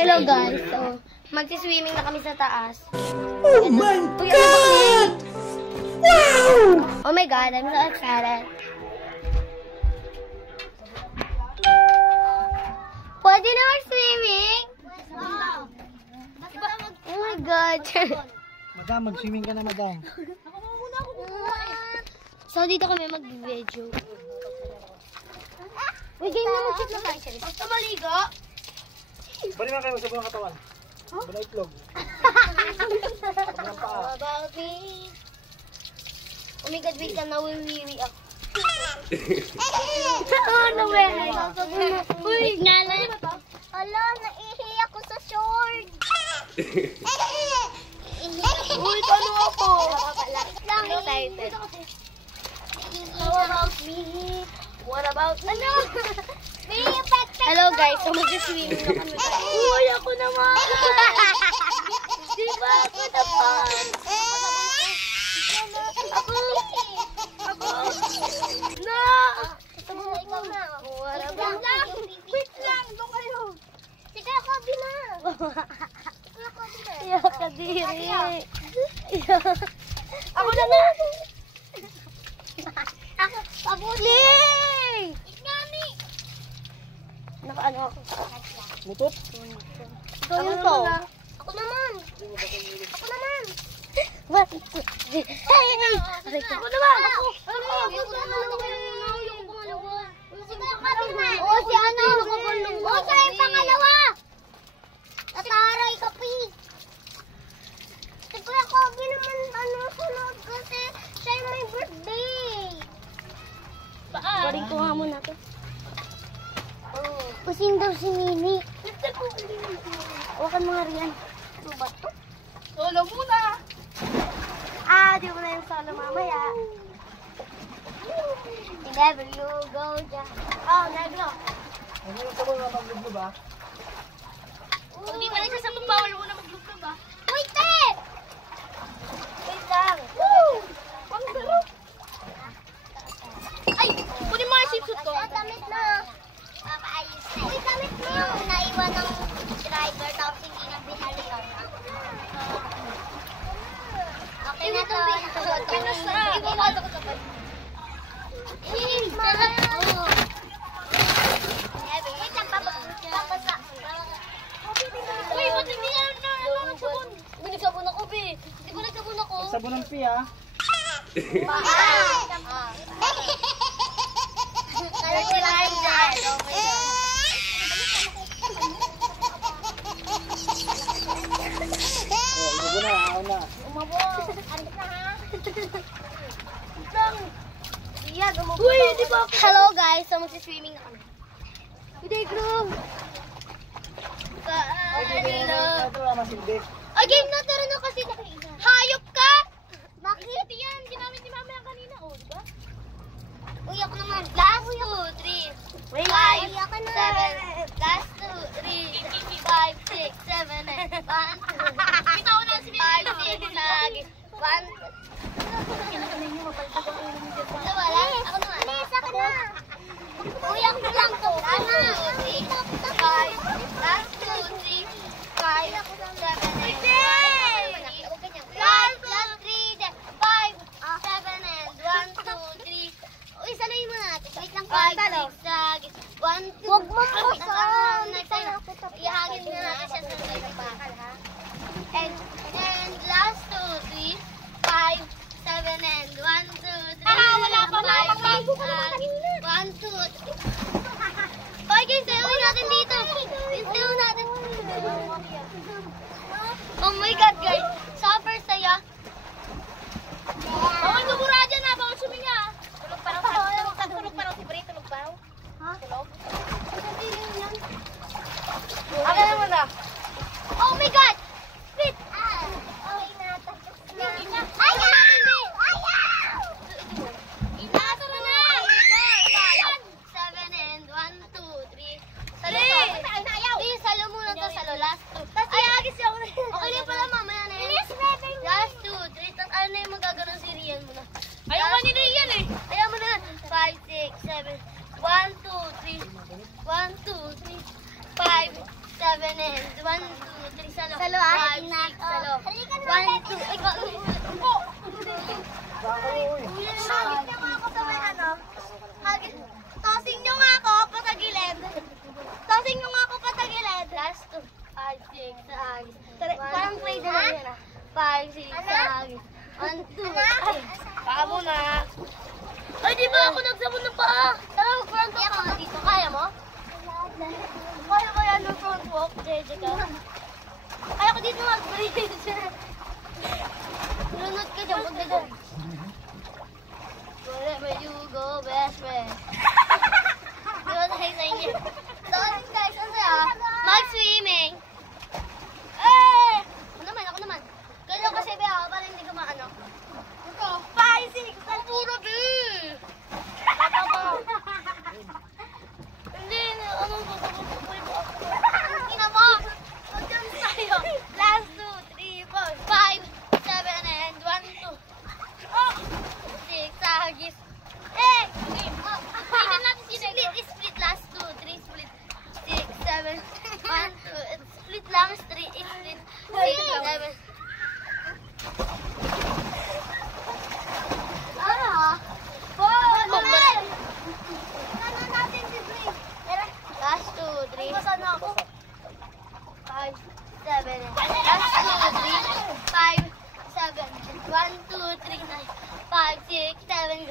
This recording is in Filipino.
Hello guys, so magsi-swimming na kami sa taas. Oh my God! Wow! Oh my God, I'm so excited. Pwede na mag-swimming? Oh my God. Madam, mag-swimming ka na, madam. So dito kami mag-video. Uy, game na mag-shoot na tayo. Basta maligo. Bali na kayo magsabon ng katawan. Bala itlog. How about me? Oh my God, wait ka na, wiwi ako. Ano ba? Uy, nga lang. Ala, naihi ako sa short. Uy, paano ako? Excited. How about me? What about ano? Hello guys, so mag-swimming na kami. Uy, ako naman! Di ba ako naman? Ako! No! What about me? Wait lang! Doon kayo! Sige, Kobe na! Iyak ka diri! Ako na na! Pabuling! Ikani! Nakaano ako? Mutot? Ito yung to. Ako naman! Ako naman! What? Ako naman! Ako! Ayoko naman! Ayoko pangalawa! Oo, si ano? Oo, siya yung pangalawa! Tataray ka, Pig! Si Kuya Kobe naman sunod kasi siya yung may birthday! Baring ko nga muna to. Pusing daw si Nini. Huwakan mo nga riyan. Ano ba to? Solo muna! Di mo na yung solo mamaya. Never you go dyan. Oh, negro. Ano yung sabon na maglublob ba? Kung di pa rin sa sabong bawal mo na maglublob ba? Wait, te! Wait lang. Woo! Ang sarap! Ay! Kunin mo yung sipsut ko. Damit na. Papaayos na. Uy, damit na. Yung naiwan ng driver tapos hindi na binalikan. Okay na to. Pinos na. Ibabado ko sa pag. Sarap. Wait lang, papasa. Uy, ba't hindi na nagsabon? Nagsabon ako, be. Hindi ba nagsabon ako? Sabon ng pi, ha? Kala ko lang dyan. Sabon na, ako na. Umabot. Andik na, ha? Uy, di ba? Hello guys, so magsiswimming na kami. Hindi, Grom. Game na, tara na kasi. Hayop ka? Bakit? Yan, ginamit ni Mama yan kanina. Oh, di ba? Uy, ako naman. Last 2, 3, 5, 7. Last 2, 3, 5, 6, 7, 8. 1, 2, 5, 6, lagi. 1, wala? Ako naman. Lisa ka na. Uy, ako na lang to. Last 2, 3, 5. Last 2, 3, 5, 7, 8. Last 3, 5, 7, and 1, 2, 3. Uy, saluhin mo natin. Wait lang, 5, 6, 1, 2. Huwag mo mo sa. Ihagin na natin siya sa may bakal, ha? And last 2, 3, 5, 7, and 1, 2, 3. Wala pa mga pagbago ko naman kanina. 1, 2, 3. Okay, guys, saluhin natin dito. Saluhin natin. Oh my God, guys. Super saya. Bawal tumura dyan, ha? Bawal suminga. Tulog pa raw si Bri. Tulog pa raw. Ha? Tulog? Akin na muna. Oh my God! Wait! Okay na. Ayaw! Ayaw! Inatara na! 5, 7, and 1, 2, 3. Salo to. Please, salo muna to. Salo. Last 2. Tapos iagis ako na yun. Okay na pala, mamaya na yun. Last 2, 3. Tapos ano na yung magagano'n si Rian mo na. Ayaw ka ni Rian eh. Ayaw mo na. 5, 6, 7. 1, 2, 3. 1, 2, 3. 5, 7, and 1, 2, 3, salo. Salo, ah. 5, 6, salo. Halika na 1, ulit. 2, ikaw. Hagis niyo nga ako sa may ano. Tossing niyo nga ako patagilid. Tossing niyo nga ako patagilid. Last 2, 5, 6, hagis. Parang play na lang yun, ah. 5, 6, hagis. 1, 2, Paa muna. Ay, di ba ako nagsabon ng paa? Tara, mag-front walk ka nga dito. Kaya mo? Kaya ba yan ng front walk, Jessica? Kaya ko dito mag-bridge. Lunod ka dyan, pagdagan. Wherever you go, best friend. Di ba tayo sa inyo? Dating guys, ang saya. Mag-swimming. Eh! Ako naman. Kaya kasi ba, para hindi ka maano. Ito, 5, 6, ang puro B. Hindi, ano ba? Ina mo! Huwag yan tayo. Last 2, 3, 4, 5, 7, and 1, 2. Oh! 6, hagis. Eh! Tingnan natin split last 2, 3, split. 6, 7, 1, 2. Split lang, 3, split. 6, 7. Last 2, 3. Saan ako? 5, 7. Last 2, 3, 5, 7. 1, 2, 3, 9, 5, 6, 7.